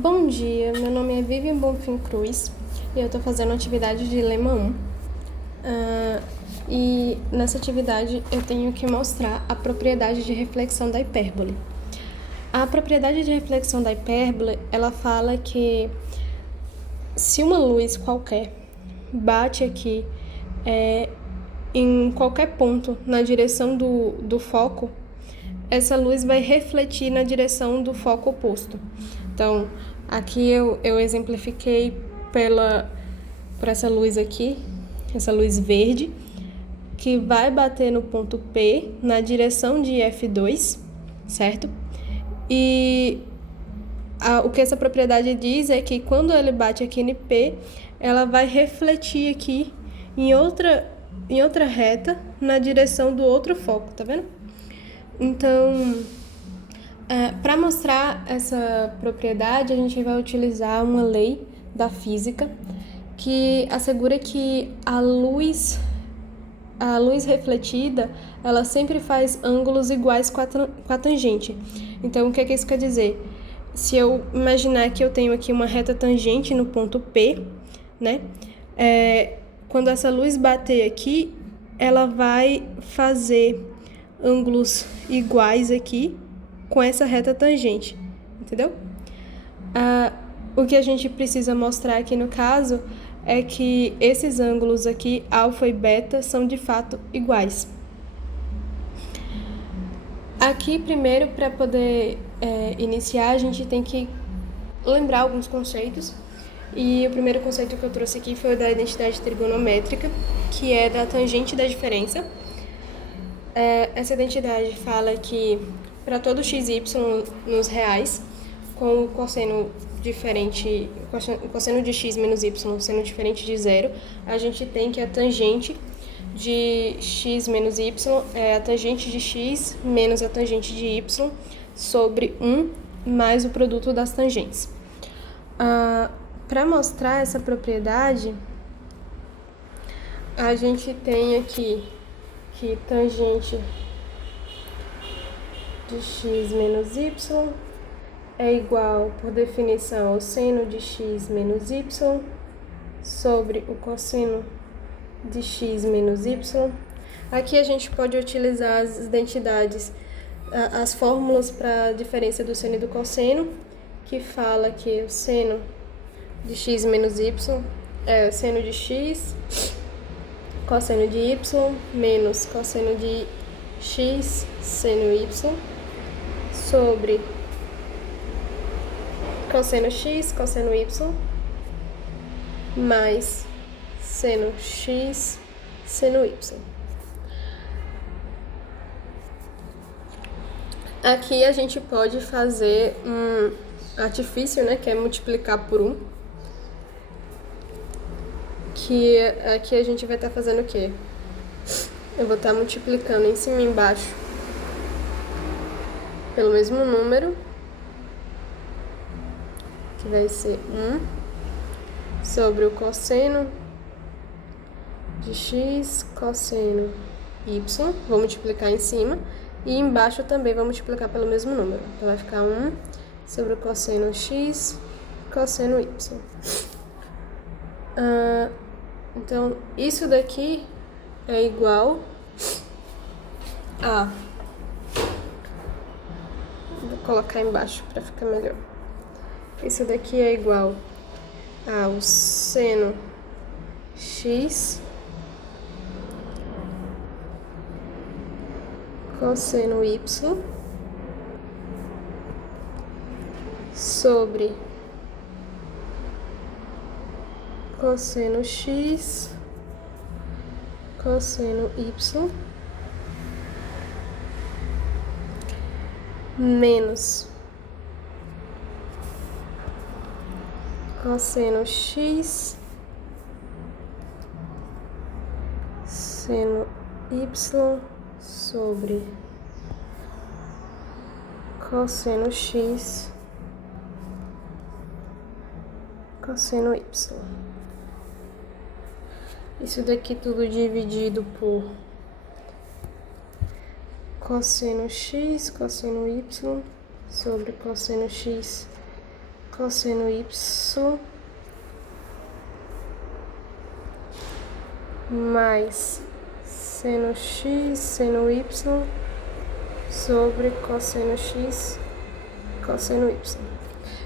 Bom dia, meu nome é Vivian Bonfim Cruz e eu estou fazendo a atividade de Lema 1. E nessa atividade eu tenho que mostrar a propriedade de reflexão da hipérbole. A propriedade de reflexão da hipérbole, ela fala que se uma luz qualquer bate aqui em qualquer ponto na direção do foco, essa luz vai refletir na direção do foco oposto. Então, aqui eu exemplifiquei por essa luz aqui, essa luz verde, que vai bater no ponto P na direção de F2, certo? E o que essa propriedade diz é que quando ele bate aqui em P, ela vai refletir aqui em outra reta na direção do outro foco, tá vendo? Então, para mostrar essa propriedade, a gente vai utilizar uma lei da física que assegura que a luz refletida, ela sempre faz ângulos iguais com a tangente. Então, o que isso quer dizer? Se eu imaginar que eu tenho aqui uma reta tangente no ponto P, né? Quando essa luz bater aqui, ela vai fazer ângulos iguais aqui com essa reta tangente, entendeu? O que a gente precisa mostrar aqui no caso é que esses ângulos aqui, alfa e beta, são de fato iguais. Aqui, primeiro, para poder iniciar, a gente tem que lembrar alguns conceitos. E o primeiro conceito que eu trouxe aqui foi o da identidade trigonométrica, que é da tangente da diferença. Essa identidade fala que para todo x e y nos reais, com o cosseno diferente, o cosseno de x menos y sendo diferente de zero, a gente tem que a tangente de x menos y é a tangente de x menos a tangente de y sobre 1 mais o produto das tangentes. Para mostrar essa propriedade, a gente tem aqui que tangente de x menos y é igual, por definição, ao seno de x menos y sobre o cosseno de x menos y. Aqui a gente pode utilizar as identidades, as fórmulas para a diferença do seno e do cosseno, que fala que o seno de x menos y é o seno de x, cosseno de y, menos cosseno de x, seno y, sobre cosseno x, cosseno y, mais seno x, seno y. Aqui a gente pode fazer um artifício, né, que é multiplicar por 1. Que aqui a gente vai estar fazendo o quê? Eu vou estar multiplicando em cima e embaixo pelo mesmo número, que vai ser 1 sobre o cosseno de x, cosseno y, vou multiplicar em cima, e embaixo também vou multiplicar pelo mesmo número. Então vai ficar 1 sobre o cosseno x, cosseno y. Então, isso daqui é igual a... Vou colocar embaixo para ficar melhor. Isso daqui é igual ao seno x cosseno y sobre cosseno x, cosseno y, menos cosseno x, seno y sobre cosseno x, cosseno y. Isso daqui tudo dividido por cosseno x, cosseno y sobre cosseno x, cosseno y mais seno x, seno y sobre cosseno x, cosseno y.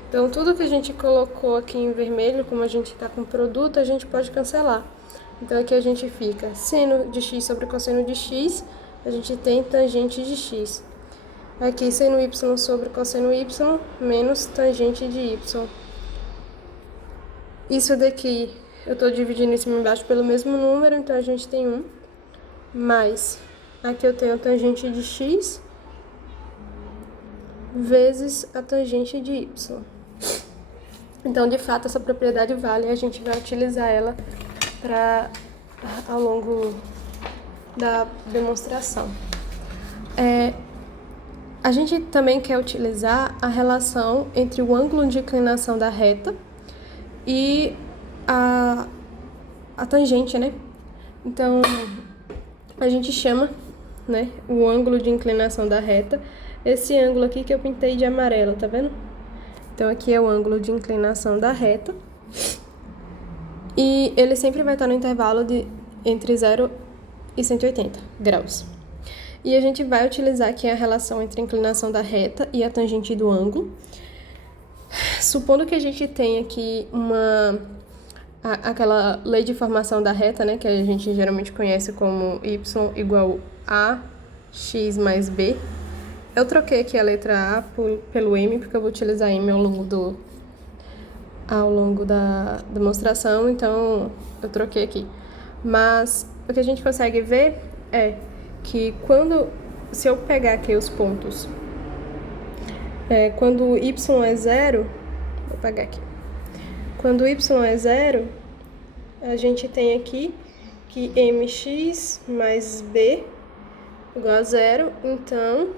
Então, tudo que a gente colocou aqui em vermelho, como a gente está com produto, a gente pode cancelar. Então, aqui a gente fica seno de x sobre cosseno de x, a gente tem tangente de x. Aqui, seno y sobre cosseno y, menos tangente de y. Isso daqui, eu estou dividindo em cima e embaixo pelo mesmo número, então a gente tem 1. Mais, aqui eu tenho a tangente de x, vezes a tangente de y. Então, de fato, essa propriedade vale e a gente vai utilizar ela ao longo da demonstração. A gente também quer utilizar a relação entre o ângulo de inclinação da reta e a tangente, né? Então, a gente chama, né, o ângulo de inclinação da reta, esse ângulo aqui que eu pintei de amarelo, tá vendo? Então, aqui é o ângulo de inclinação da reta. E ele sempre vai estar no intervalo de entre 0 e 180 graus. E a gente vai utilizar aqui a relação entre a inclinação da reta e a tangente do ângulo. Supondo que a gente tenha aqui aquela lei de formação da reta, né, que a gente geralmente conhece como y igual a x mais b. Eu troquei aqui a letra A pelo M, porque eu vou utilizar M ao longo da demonstração, então eu troquei aqui. Mas o que a gente consegue ver é que se eu pegar aqui os pontos, quando y é 0, vou pegar aqui. Quando y é 0, a gente tem aqui que mx mais b igual a 0, então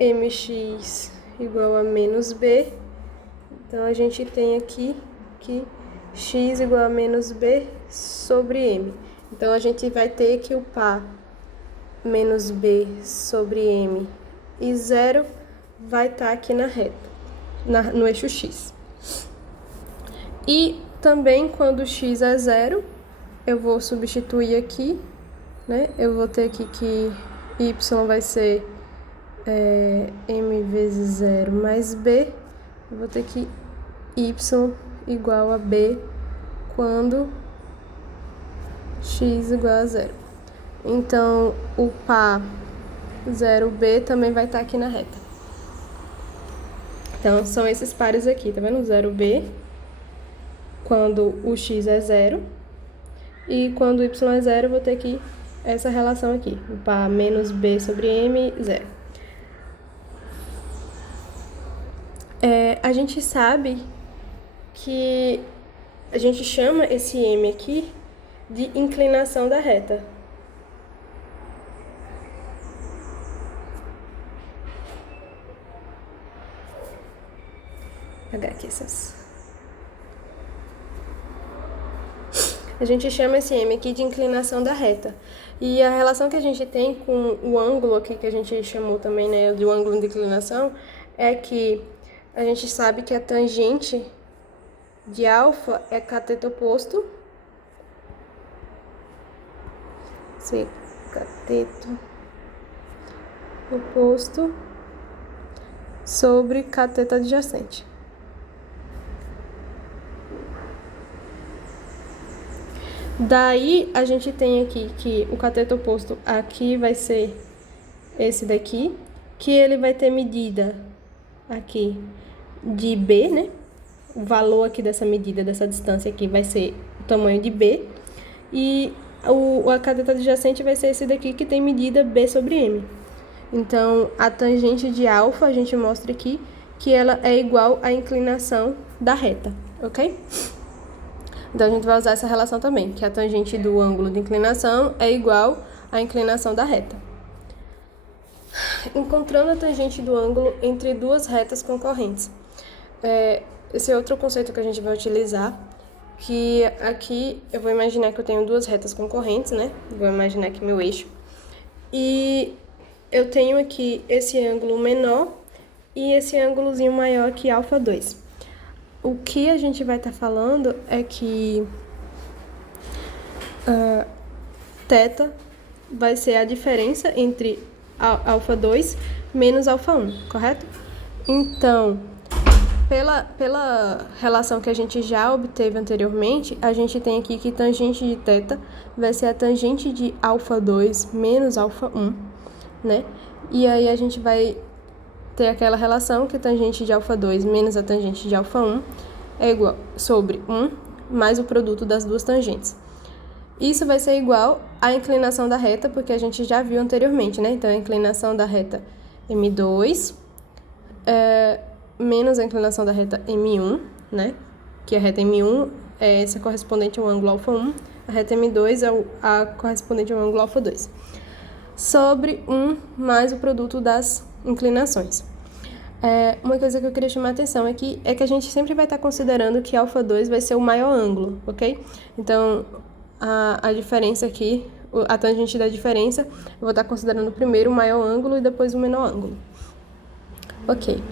mx igual a menos b, então a gente tem aqui que x igual a menos b sobre m. Então a gente vai ter que o par menos b sobre m e 0 vai estar aqui na reta, no eixo x. E também quando x é 0, eu vou substituir aqui, né? Eu vou ter aqui que y vai ser m vezes 0 mais b. Eu vou ter que y igual a b quando x igual a 0. Então, o par 0b também vai estar aqui na reta. Então, são esses pares aqui, tá vendo? 0b, quando o x é 0, e quando y é 0, eu vou ter aqui essa relação aqui, o par menos b sobre m, 0. A gente sabe que a gente chama esse m aqui de inclinação da reta. Vou pegar aqui essas. A gente chama esse m aqui de inclinação da reta. E a relação que a gente tem com o ângulo aqui, que a gente chamou também, né, de ângulo de inclinação, é que a gente sabe que a tangente de alfa é cateto oposto. Cateto oposto sobre cateto adjacente. Daí, a gente tem aqui que o cateto oposto aqui vai ser esse daqui, que ele vai ter medida aqui de B, né? O valor aqui dessa medida, dessa distância aqui, vai ser o tamanho de B. E a cateto adjacente vai ser esse daqui, que tem medida B sobre M. Então, a tangente de alfa, a gente mostra aqui, que ela é igual à inclinação da reta, ok? Então, a gente vai usar essa relação também, que a tangente do ângulo de inclinação é igual à inclinação da reta. Encontrando a tangente do ângulo entre duas retas concorrentes. Esse é outro conceito que a gente vai utilizar, que aqui eu vou imaginar que eu tenho duas retas concorrentes, né? Vou imaginar aqui meu eixo. E eu tenho aqui esse ângulo menor e esse ângulozinho maior aqui, alfa 2. O que a gente vai estar falando é que θ vai ser a diferença entre alfa 2 menos alfa 1, correto? Então, pela relação que a gente já obteve anteriormente, a gente tem aqui que tangente de θ vai ser a tangente de alfa 2 menos alfa 1, né? E aí a gente vai ter aquela relação que a tangente de alfa 2 menos a tangente de alfa 1 é igual sobre 1 mais o produto das duas tangentes. Isso vai ser igual à inclinação da reta, porque a gente já viu anteriormente, né? Então, a inclinação da reta M2 menos a inclinação da reta M1, né? Que a reta M1 é essa correspondente ao ângulo alfa 1, a reta M2 é a correspondente ao ângulo alfa 2. Sobre 1 mais o produto das inclinações. Uma coisa que eu queria chamar a atenção aqui é que a gente sempre vai estar considerando que alfa 2 vai ser o maior ângulo, ok? Então, a diferença aqui, a tangente da diferença, eu vou estar considerando primeiro o maior ângulo e depois o menor ângulo. Ok.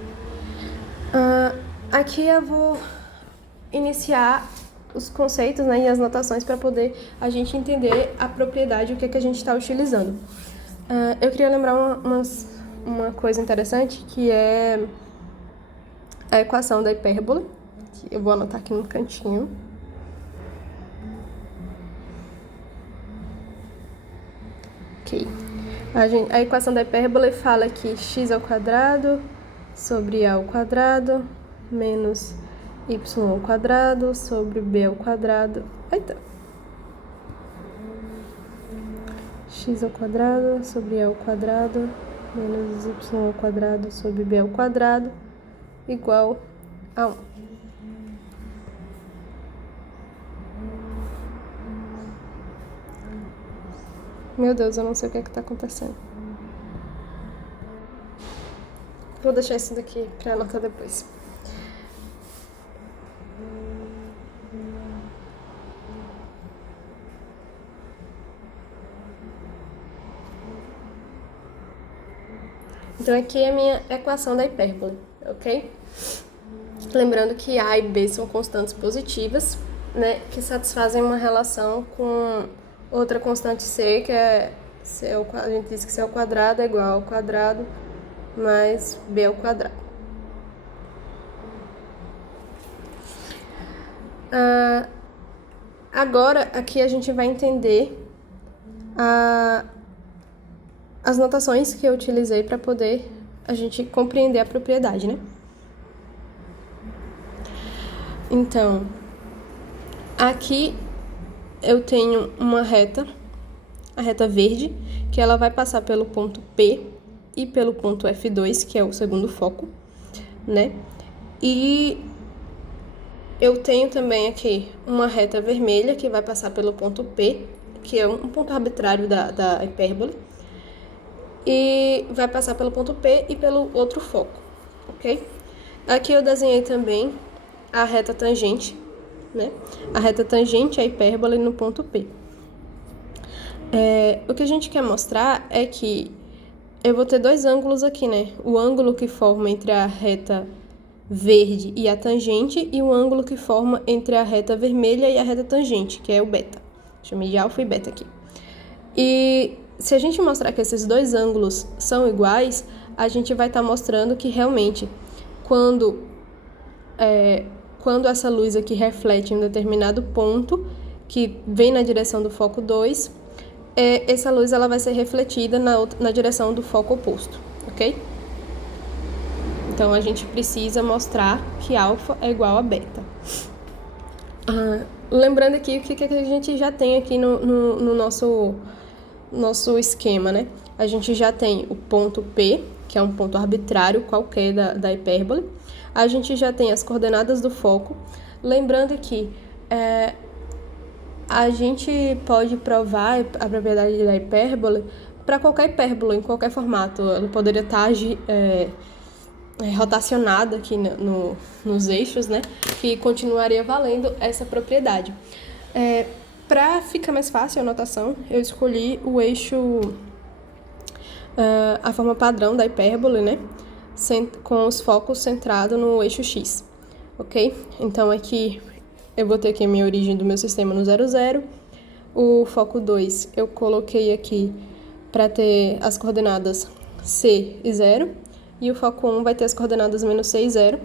Aqui eu vou iniciar os conceitos, né, e as notações para poder a gente entender a propriedade, o que é que a gente está utilizando. Eu queria lembrar uma coisa interessante, que é a equação da hipérbole, que eu vou anotar aqui no cantinho. Ok. A equação da hipérbole fala que x ao quadrado sobre a ao quadrado menos y ao quadrado sobre b ao quadrado. Eita! X ao quadrado sobre a ao quadrado menos y ao quadrado sobre b ao quadrado igual a 1. Meu Deus, eu não sei o que é que tá acontecendo. Vou deixar isso daqui pra anotar depois. Então, aqui é a minha equação da hipérbole, ok? Lembrando que A e B são constantes positivas, né, que satisfazem uma relação com outra constante C, que é C ao quadrado. A gente diz que C ao quadrado é igual ao quadrado mais B ao quadrado. Agora, aqui a gente vai entender as notações que eu utilizei para poder a gente compreender a propriedade, né? Então, aqui eu tenho uma reta, a reta verde, que ela vai passar pelo ponto P e pelo ponto F2, que é o segundo foco, né? E eu tenho também aqui uma reta vermelha que vai passar pelo ponto P, que é um ponto arbitrário da hipérbole, e vai passar pelo ponto P e pelo outro foco, ok? Aqui eu desenhei também a reta tangente, né? A reta tangente à hipérbole no ponto P. O que a gente quer mostrar é que eu vou ter dois ângulos aqui, né? O ângulo que forma entre a reta verde e a tangente, e o ângulo que forma entre a reta vermelha e a reta tangente, que é o beta. Chamei de alfa e beta aqui. E se a gente mostrar que esses dois ângulos são iguais, a gente vai estar mostrando que realmente, quando essa luz aqui reflete em um determinado ponto, que vem na direção do foco 2, essa luz ela vai ser refletida na direção do foco oposto, ok? Então, a gente precisa mostrar que alfa é igual a beta. Lembrando aqui o que a gente já tem aqui no nosso esquema, né? A gente já tem o ponto P, que é um ponto arbitrário qualquer da hipérbole. A gente já tem as coordenadas do foco. Lembrando que a gente pode provar a propriedade da hipérbole para qualquer hipérbole, em qualquer formato. Ela poderia estar rotacionada aqui nos eixos, né? Que continuaria valendo essa propriedade. Para ficar mais fácil a notação, eu escolhi o eixo, a forma padrão da hipérbole, né? com os focos centrados no eixo X, ok? Então, aqui eu vou ter aqui a minha origem do meu sistema no 0, 0. O foco 2 eu coloquei aqui para ter as coordenadas C e 0. E o foco 1 vai ter as coordenadas menos C e 0.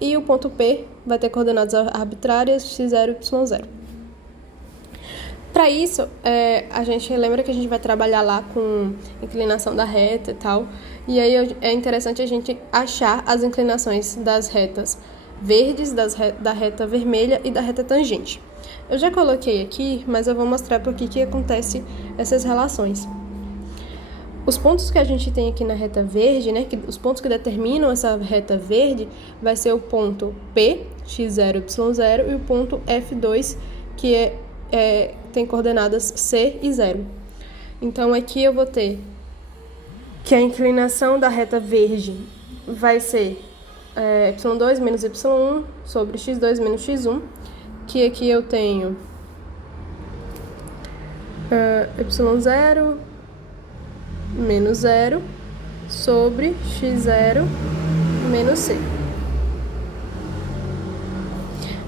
E o ponto P vai ter coordenadas arbitrárias x0 e y0. Para isso, a gente lembra que a gente vai trabalhar lá com inclinação da reta e tal. E aí é interessante a gente achar as inclinações das retas verdes, da reta vermelha e da reta tangente. Eu já coloquei aqui, mas eu vou mostrar por que acontece essas relações. Os pontos que a gente tem aqui na reta verde, né, os pontos que determinam essa reta verde, vai ser o ponto P, x0, y0, e o ponto F2, que tem coordenadas C e 0. Então, aqui eu vou ter que a inclinação da reta verde vai ser y2 menos y1 sobre x2 menos x1, que aqui eu tenho y0 menos 0 sobre x0 menos c.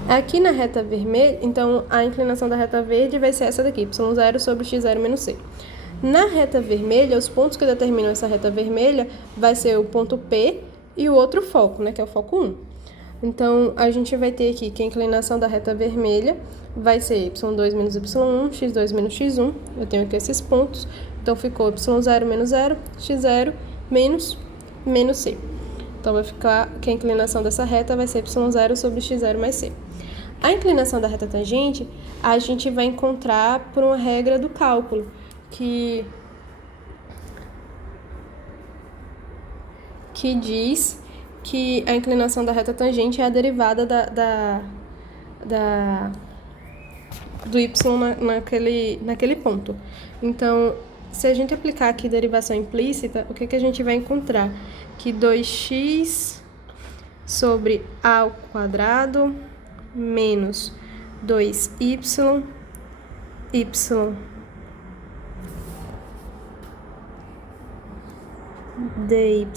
Aqui na reta vermelha, então, a inclinação da reta verde vai ser essa daqui, y0 sobre x0 menos c. Na reta vermelha, os pontos que determinam essa reta vermelha vai ser o ponto P e o outro foco, né, que é o foco 1. Então, a gente vai ter aqui que a inclinação da reta vermelha vai ser y2 menos y1, x2 menos x1. Eu tenho aqui esses pontos. Então, ficou y0 menos 0, x0 menos c. Então, vai ficar que a inclinação dessa reta vai ser y0 sobre x0 mais c. A inclinação da reta tangente, a gente vai encontrar por uma regra do cálculo, que diz que a inclinação da reta tangente é a derivada do y naquele ponto. Então, se a gente aplicar aqui derivação implícita, o que a gente vai encontrar? Que 2x sobre a ao quadrado menos 2y dy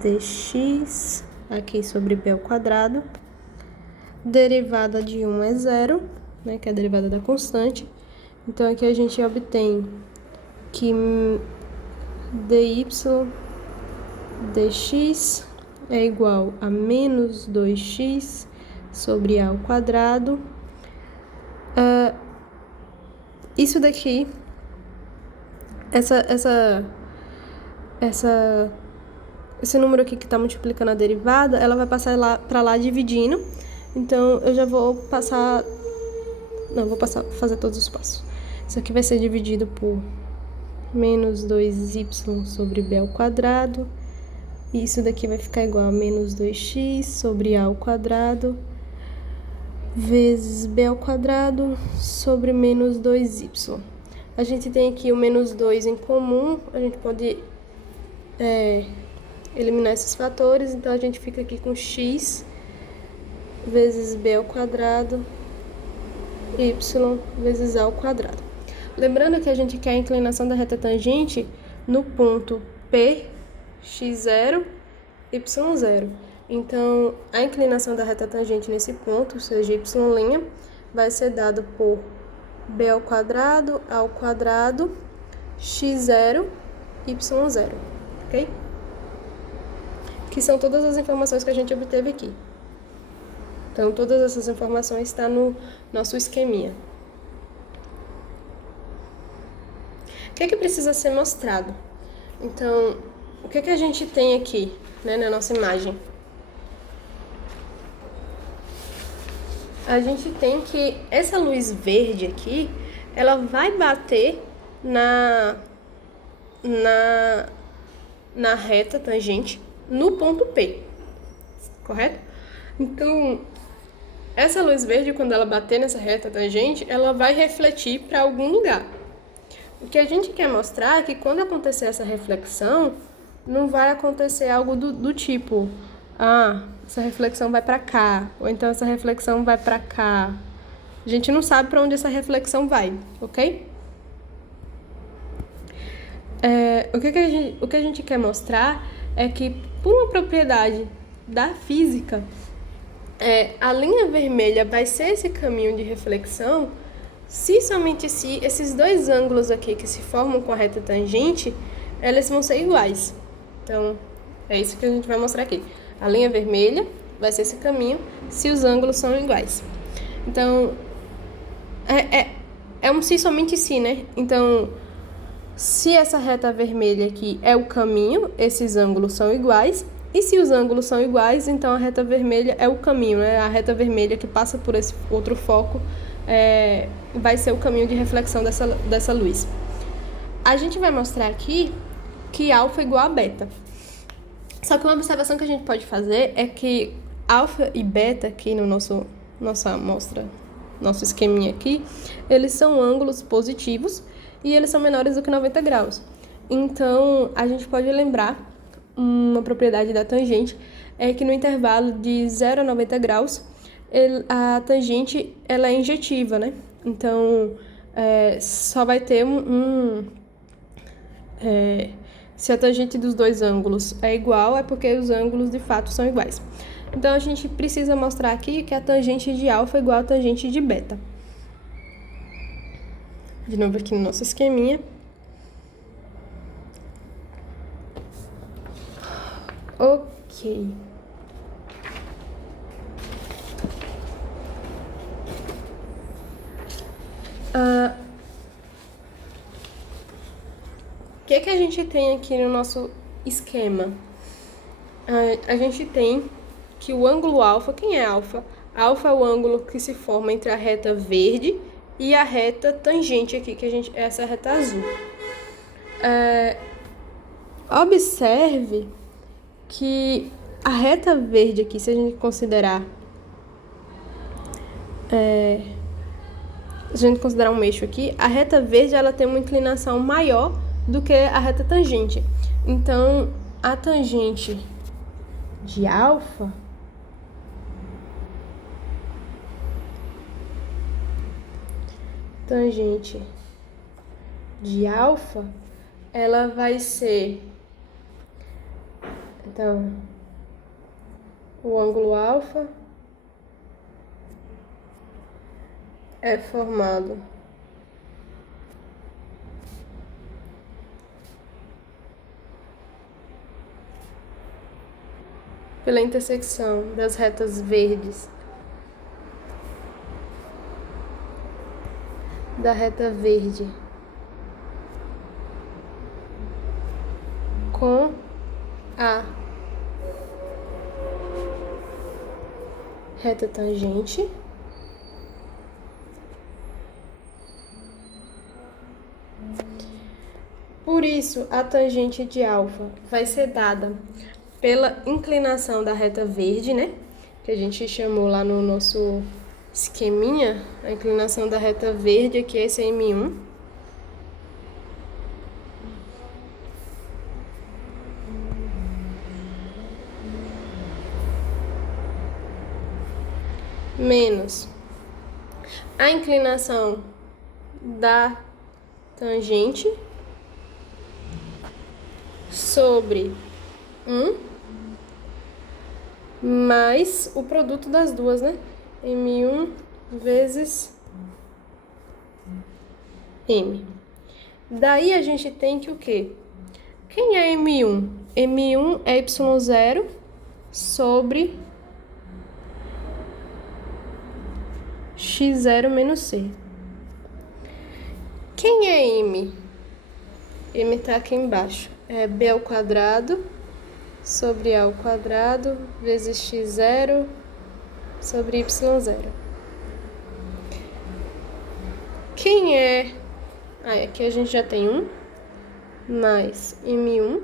dx aqui sobre b ao quadrado, derivada de 1 é 0, né, que é a derivada da constante. Então, aqui a gente obtém que dy dx é igual a menos 2x sobre a ao quadrado. Isso daqui, esse número aqui que está multiplicando a derivada, ela vai passar para lá dividindo. Então, eu já vou passar... Não, vou fazer todos os passos. Isso aqui vai ser dividido por menos 2y sobre b ao quadrado. E isso daqui vai ficar igual a menos 2x sobre a ao quadrado vezes b ao quadrado sobre menos 2y. A gente tem aqui o menos 2 em comum, a gente pode eliminar esses fatores, então a gente fica aqui com x vezes b ao quadrado, y vezes a ao quadrado. Lembrando que a gente quer a inclinação da reta tangente no ponto P, x0, y0. Então, a inclinação da reta tangente nesse ponto, ou seja, y', vai ser dado por b ao quadrado, x0, y0, ok? Que são todas as informações que a gente obteve aqui. Então, todas essas informações estão no nosso esqueminha. O que precisa ser mostrado? Então, o que a gente tem aqui, né, na nossa imagem? A gente tem que essa luz verde aqui, ela vai bater na reta tangente no ponto P, correto? Então, essa luz verde, quando ela bater nessa reta tangente, ela vai refletir para algum lugar. O que a gente quer mostrar é que quando acontecer essa reflexão, não vai acontecer algo do tipo, essa reflexão vai para cá, ou então essa reflexão vai para cá. A gente não sabe para onde essa reflexão vai, ok? O que a gente quer mostrar é que, por uma propriedade da física, a linha vermelha vai ser esse caminho de reflexão se somente se esses dois ângulos aqui que se formam com a reta tangente, elas vão ser iguais. Então, é isso que a gente vai mostrar aqui. A linha vermelha vai ser esse caminho se os ângulos são iguais. Então, é um se somente se, né? Então, se essa reta vermelha aqui é o caminho, esses ângulos são iguais. E se os ângulos são iguais, então a reta vermelha é o caminho, né? A reta vermelha que passa por esse outro foco vai ser o caminho de reflexão dessa luz. A gente vai mostrar aqui que alfa é igual a beta. Só que uma observação que a gente pode fazer é que alfa e beta aqui no nossa amostra, nosso esqueminha aqui, eles são ângulos positivos e eles são menores do que 90 graus. Então, a gente pode lembrar uma propriedade da tangente é que no intervalo de 0 a 90 graus, a tangente ela é injetiva, né? Então, só vai ter se a tangente dos dois ângulos é igual, é porque os ângulos de fato são iguais. Então, a gente precisa mostrar aqui que a tangente de alfa é igual à tangente de beta. De novo aqui no nosso esqueminha. Ok. O que a gente tem aqui no nosso esquema? A gente tem que o ângulo alfa, quem é alfa? Alfa é o ângulo que se forma entre a reta verde e a reta tangente aqui, essa reta azul. Observe que a reta verde aqui, se a gente considerar um eixo aqui, a reta verde ela tem uma inclinação maior do que a reta tangente. Então, a tangente de alfa ela vai ser, então, o ângulo alfa é formado pela intersecção das retas verdes da reta verde com a reta tangente Por isso, a tangente de alfa vai ser dada pela inclinação da reta verde, né? Que a gente chamou lá no nosso esqueminha, a inclinação da reta verde, aqui é esse M1. Menos a inclinação da tangente sobre 1 mais o produto das duas, né? M1 vezes M. Daí a gente tem que o quê? Quem é M1? M1 é Y0 sobre X0 menos C. Quem é M? M tá aqui embaixo. É B ao quadrado sobre A ao quadrado vezes X0 sobre Y0. Quem é... aqui a gente já tem 1 mais M1,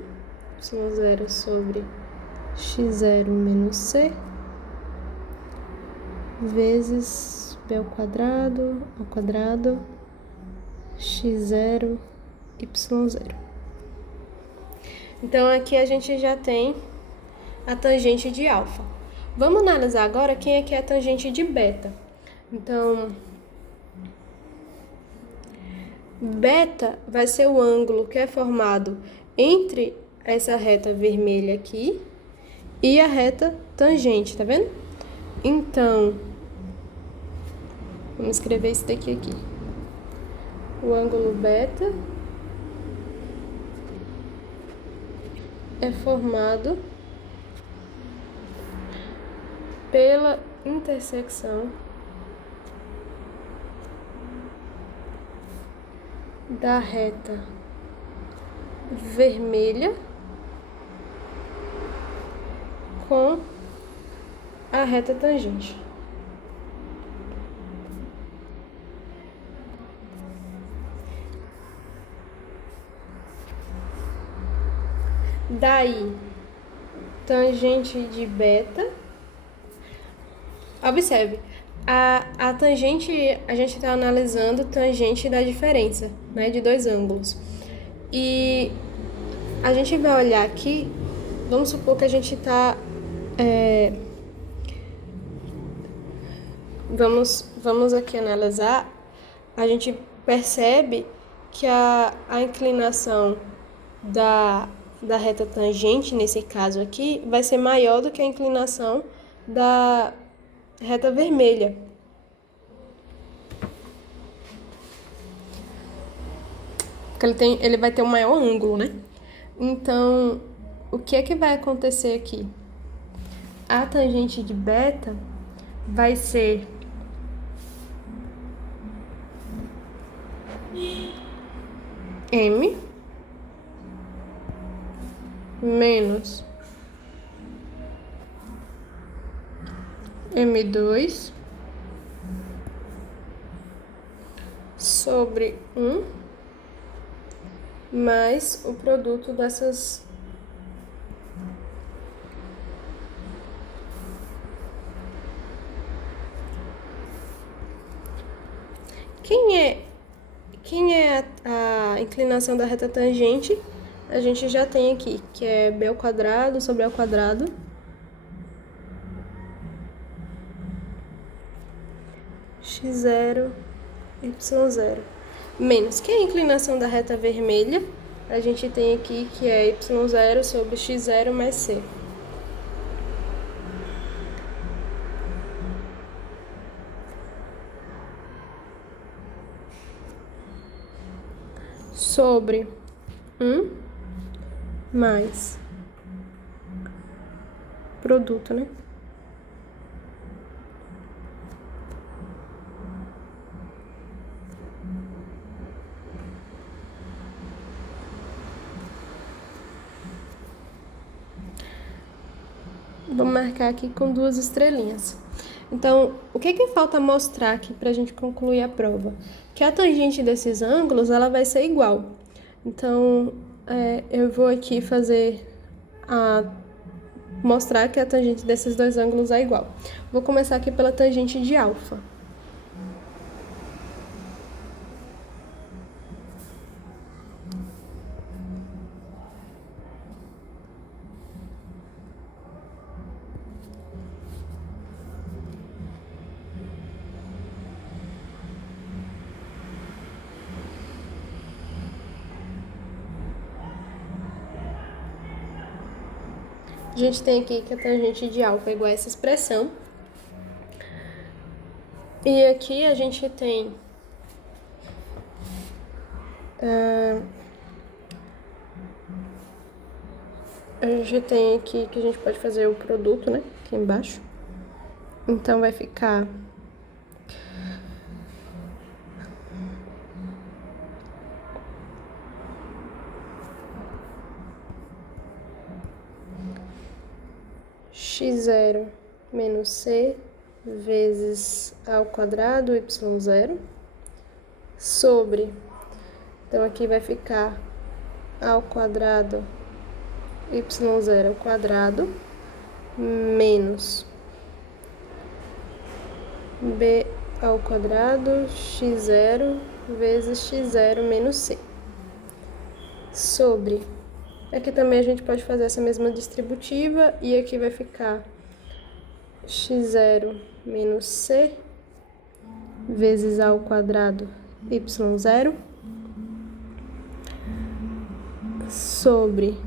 Y0 sobre X0 menos C vezes B ao quadrado, X0, Y0. Então, aqui a gente já tem a tangente de alfa. Vamos analisar agora quem é que é a tangente de beta. Então, beta vai ser o ângulo que é formado entre essa reta vermelha aqui e a reta tangente, tá vendo? Então, vamos escrever isso daqui aqui. O ângulo beta é formado pela intersecção da reta vermelha com a reta tangente. Daí, tangente de beta. Observe, a tangente, a gente está analisando tangente da diferença, né, de dois ângulos. E a gente vai olhar aqui, vamos supor que a gente está... Vamos aqui analisar, a gente percebe que a inclinação da reta tangente, nesse caso aqui, vai ser maior do que a inclinação da reta vermelha. Porque ele vai ter um maior ângulo, né? Então, o que é que vai acontecer aqui? A tangente de beta vai ser M menos M2 sobre 1 mais o produto dessas Quem é a inclinação da reta tangente? A gente já tem aqui, que é b ao quadrado sobre a ao quadrado x0, y0. Menos, que é a inclinação da reta vermelha? A gente tem aqui que é y0 sobre x0 mais c. Sobre 1 mais produto, né? Vou marcar aqui com 2 estrelinhas. Então, o que falta mostrar aqui para a gente concluir a prova? Que a tangente desses ângulos, ela vai ser igual. Então, eu vou aqui mostrar que a tangente desses dois ângulos é igual. Vou começar aqui pela tangente de alfa. A gente tem aqui que a tangente de alfa é igual a essa expressão. E aqui a gente tem aqui que a gente pode fazer o produto, né? Aqui embaixo. Então vai ficar x0 menos c vezes a ao quadrado y0 sobre, então aqui vai ficar a ao quadrado y0 ao quadrado menos b ao quadrado x0 vezes x0 menos c sobre, aqui também a gente pode fazer essa mesma distributiva e aqui vai ficar x0 menos c vezes a ao quadrado y0 sobre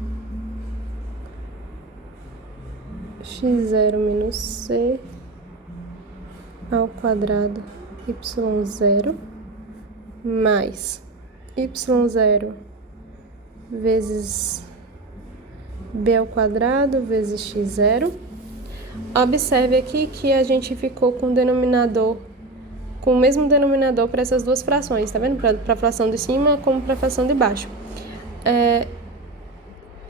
x0 menos c ao quadrado y0 mais y0 vezes b ao quadrado vezes x0. Observe aqui que a gente ficou com o denominador, com o mesmo denominador para essas duas frações, tá vendo? Para a fração de cima como para a fração de baixo.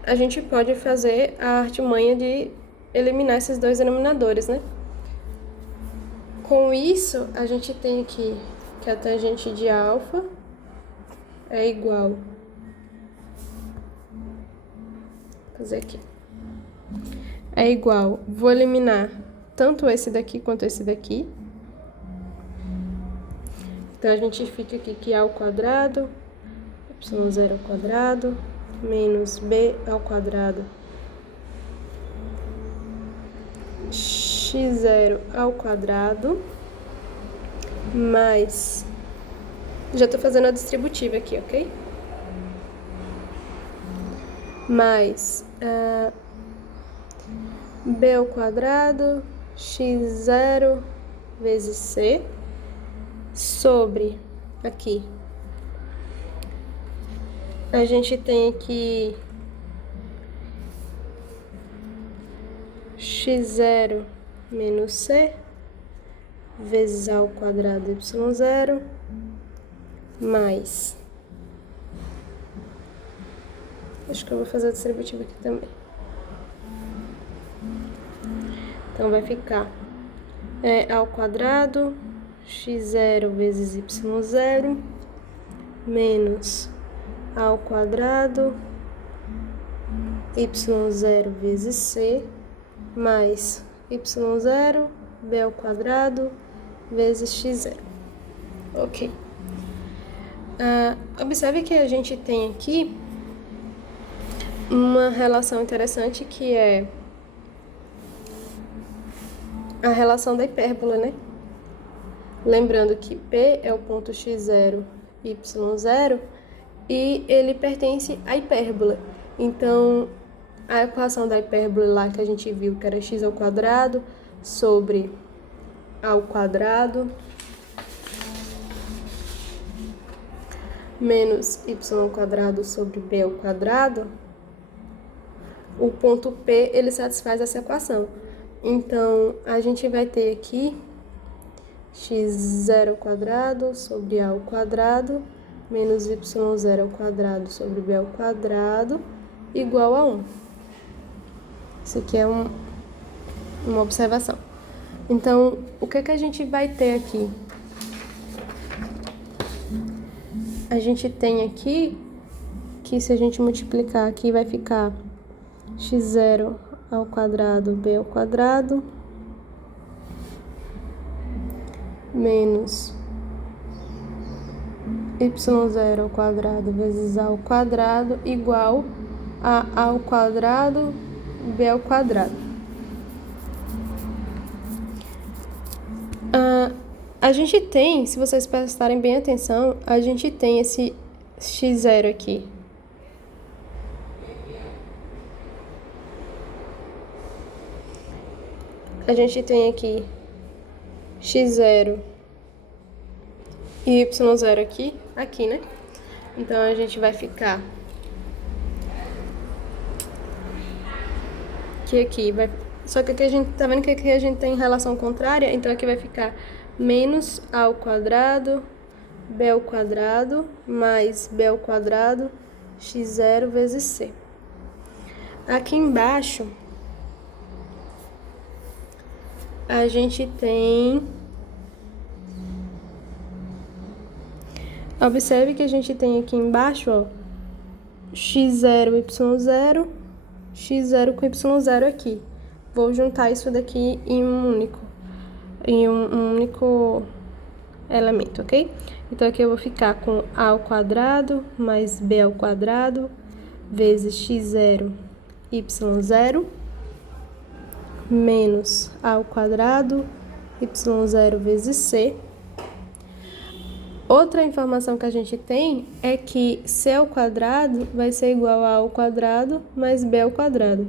A gente pode fazer a artimanha de eliminar esses dois denominadores, né? Com isso, a gente tem aqui que a tangente de alfa é igual... Vou fazer aqui. É igual, vou eliminar tanto esse daqui quanto esse daqui. Então, a gente fica aqui que a ao quadrado, y0 ao quadrado, menos b ao quadrado, x0 ao quadrado, mais... Já tô fazendo a distributiva aqui, ok? Mais b ao quadrado, x0 vezes c, sobre aqui. A gente tem aqui x0 menos c vezes a ao quadrado y0 mais... Acho que eu vou fazer a distributiva aqui também. Então, vai ficar ao quadrado, x0 vezes y0, menos a ao quadrado, y0 vezes c, mais y0, b ao quadrado, vezes x0. Ok. Observe que a gente tem aqui uma relação interessante que é a relação da hipérbola, né? Lembrando que P é o ponto x0, y0 e ele pertence à hipérbola. Então, a equação da hipérbola lá que a gente viu que era x ao quadrado sobre a ao quadrado menos y ao quadrado sobre b ao quadrado, o ponto P, ele satisfaz essa equação. Então, a gente vai ter aqui x0 ao quadrado sobre a ao quadrado menos y0 ao quadrado sobre b ao quadrado igual a 1. Isso aqui é uma observação. Então, o que a gente vai ter aqui? A gente tem aqui que se a gente multiplicar aqui vai ficar x0 ao quadrado b ao quadrado menos y0 ao quadrado vezes a ao quadrado igual a ao quadrado b ao quadrado. A gente tem, se vocês prestarem bem atenção, a gente tem esse x0 aqui. A gente tem aqui x0 e y0 aqui, né? Então, a gente vai ficar que aqui vai... Só que aqui a gente tá vendo que aqui a gente tem relação contrária, então aqui vai ficar menos a ao quadrado, b ao quadrado, mais b ao quadrado, x0 vezes c. Aqui embaixo, a gente tem... Observe que a gente tem aqui embaixo, ó, x0, y0, x0 com y0 aqui. Vou juntar isso daqui em um único elemento, ok? Então, aqui eu vou ficar com a ao quadrado mais b ao quadrado vezes x0, y0, menos a ao quadrado, y0 vezes c. Outra informação que a gente tem é que c ao quadrado vai ser igual a ao quadrado mais b ao quadrado.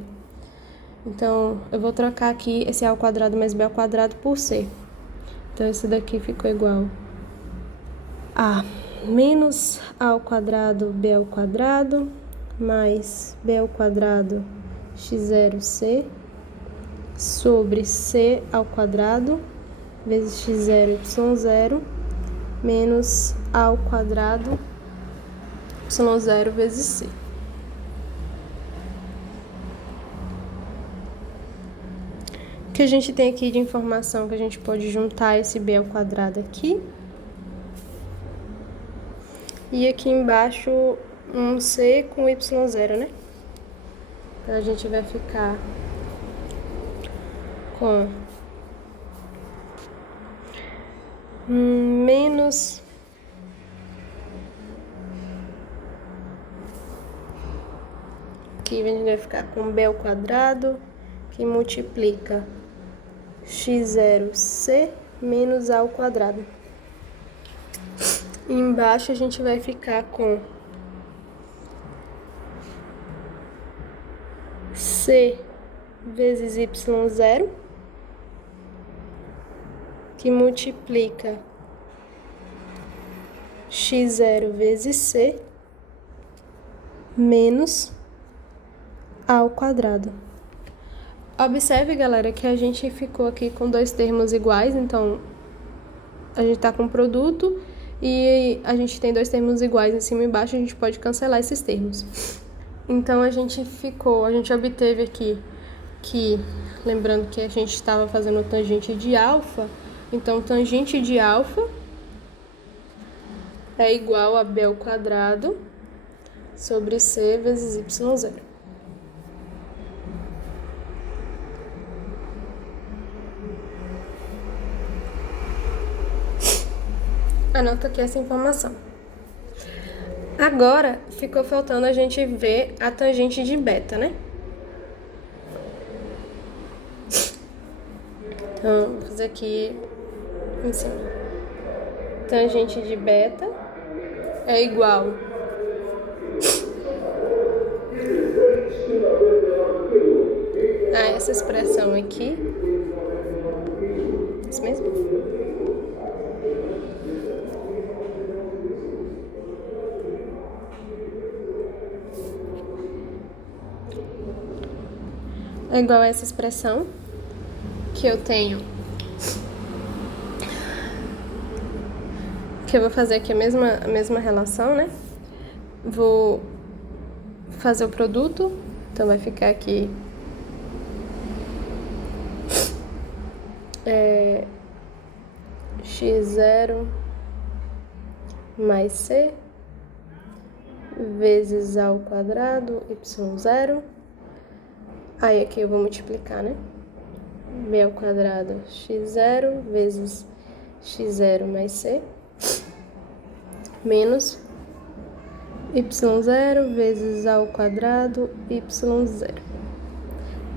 Então, eu vou trocar aqui esse A ao quadrado mais B ao quadrado por C. Então, esse daqui ficou igual a menos A ao quadrado B ao quadrado mais B ao quadrado x0c sobre C ao quadrado vezes x0 y0 menos A ao quadrado y0 vezes C. O que a gente tem aqui de informação que a gente pode juntar esse B ao quadrado aqui. E aqui embaixo um C com y0, né? Então a gente vai ficar com menos aqui a gente vai ficar com B ao quadrado que multiplica x0c menos A ao quadrado. E embaixo a gente vai ficar com C vezes y0 que multiplica x0 vezes C menos A ao quadrado. Observe, galera, que a gente ficou aqui com dois termos iguais, então a gente tá com produto e a gente tem dois termos iguais em cima e embaixo, a gente pode cancelar esses termos. Então a gente obteve aqui que, lembrando que a gente estava fazendo tangente de alfa, então tangente de alfa é igual a B ao quadrado sobre C vezes y0. Anota aqui essa informação. Agora, ficou faltando a gente ver a tangente de beta, né? Então, vou fazer aqui em cima. Tangente de beta é igual a essa expressão aqui. Isso mesmo? É igual a essa expressão que eu tenho, que eu vou fazer aqui a mesma relação, né? Vou fazer o produto, então vai ficar aqui x0 mais c vezes A ao quadrado y0. Aí aqui eu vou multiplicar, né? B ao quadrado x0 vezes x0 mais c menos y0 vezes A ao quadrado y0.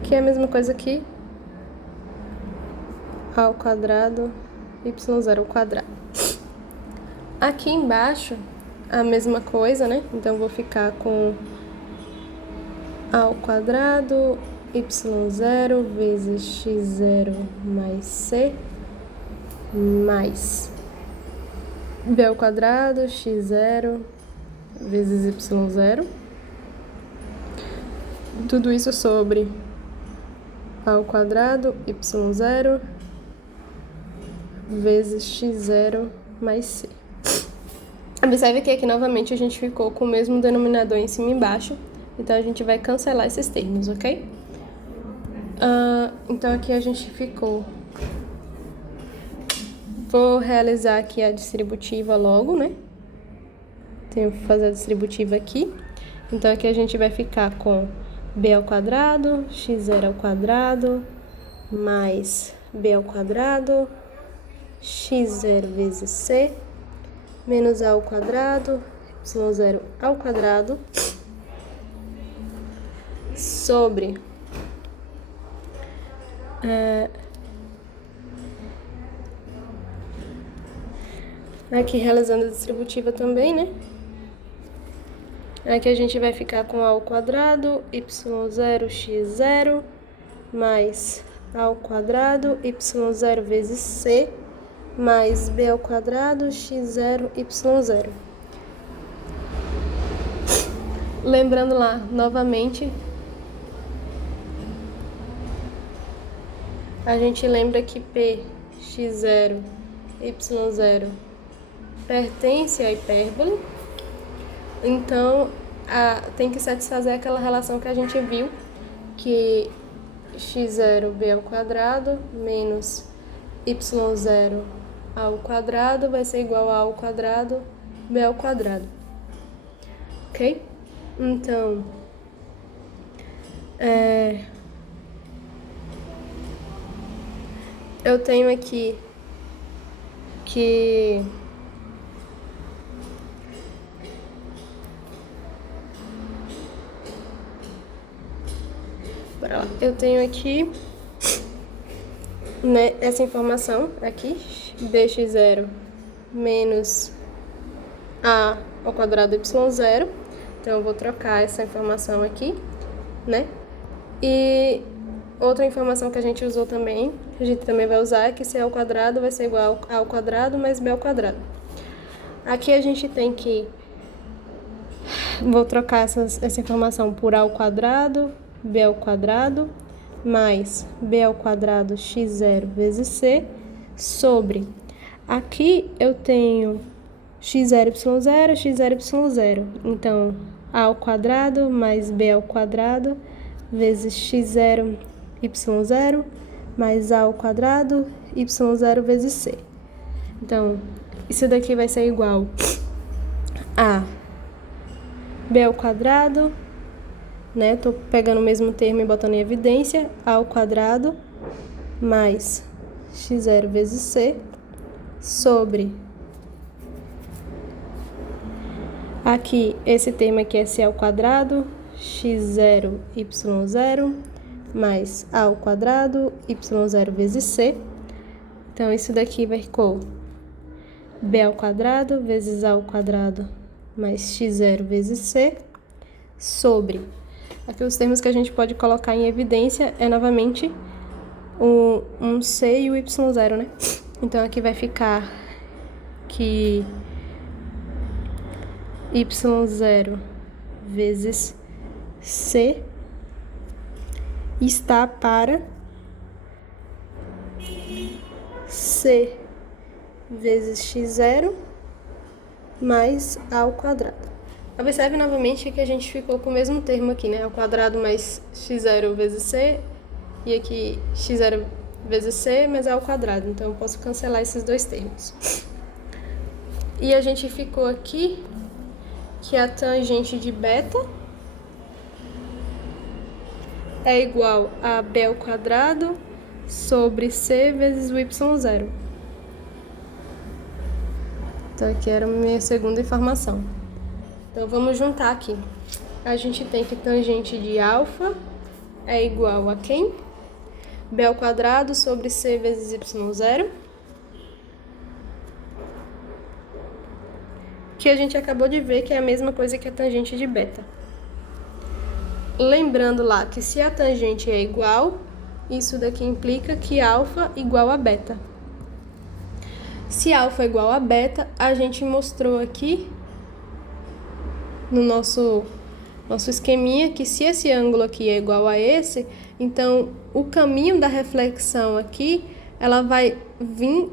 Que é a mesma coisa que A ao quadrado y0 ao quadrado. Aqui embaixo a mesma coisa, né? Então eu vou ficar com A ao quadrado y0 vezes x0 mais c mais B ao quadrado x0 vezes y0. Tudo isso sobre A ao quadrado y0 vezes x0 mais c. Observe que aqui novamente a gente ficou com o mesmo denominador em cima e embaixo, então a gente vai cancelar esses termos, ok? Então aqui a gente ficou... Vou realizar aqui a distributiva logo, né? Tenho que fazer a distributiva aqui. Então aqui a gente vai ficar com B ao quadrado, x0 ao quadrado, mais B ao quadrado, x0 vezes c, menos A ao quadrado, y0 ao quadrado, sobre aqui realizando a distributiva também, né? Aqui a gente vai ficar com A ao quadrado, y0, x0, mais a ao quadrado y0 vezes c mais b ao quadrado x0 y0. Lembrando lá, novamente, a gente lembra que p, x0, y0 pertence à hipérbole, então tem que satisfazer aquela relação que a gente viu, que x0 b ao quadrado menos y0 ao quadrado vai ser igual a ao quadrado b ao quadrado. Ok? Então, eu tenho aqui que né, essa informação aqui, dx0 menos a ao quadrado y0. Então, eu vou trocar essa informação aqui, né? E outra informação que a gente usou também, que a gente também vai usar, é que c ao quadrado vai ser igual a ao quadrado mais b ao quadrado. Aqui a gente tem que... Vou trocar essa informação por a ao quadrado, b ao quadrado, mais b ao quadrado x0 vezes c, sobre... Aqui eu tenho x0, y0, x0, y0. Então, a ao quadrado mais b ao quadrado vezes x0, y0, mais a ao quadrado, y0 vezes c. Então, isso daqui vai ser igual a b ao quadrado, né? Tô pegando o mesmo termo e botando em evidência, a ao quadrado mais x0 vezes c, sobre... Aqui, esse termo aqui é c ao quadrado, x0, y0, mais a ao quadrado, y0 vezes c. Então, isso daqui vai ficou b ao quadrado vezes a ao quadrado mais x0 vezes c, sobre... Aqui os termos que a gente pode colocar em evidência é, novamente, um c e o y0, né? Então, aqui vai ficar que y0 vezes c está para c vezes x0 mais a ao quadrado. Observe novamente que a gente ficou com o mesmo termo aqui, né? Ao quadrado mais x0 vezes c, e aqui x0 vezes c mais a ao quadrado. Então, eu posso cancelar esses dois termos. E a gente ficou aqui que a tangente de beta é igual a b ao quadrado sobre c vezes o y0. Então, aqui era a minha segunda informação. Então, vamos juntar aqui. A gente tem que tangente de alfa é igual a quem? B ao quadrado sobre c vezes y0. Que a gente acabou de ver que é a mesma coisa que a tangente de beta. Lembrando lá que se a tangente é igual, isso daqui implica que alfa igual a beta. Se alfa é igual a beta, a gente mostrou aqui no nosso esqueminha que se esse ângulo aqui é igual a esse, então o caminho da reflexão aqui, ela vai vir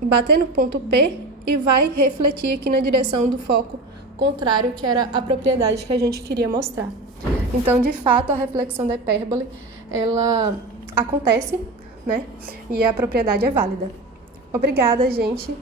bater no ponto P e vai refletir aqui na direção do foco contrário, que era a propriedade que a gente queria mostrar. Então, de fato, a reflexão da hipérbole, ela acontece, né? E a propriedade é válida. Obrigada, gente!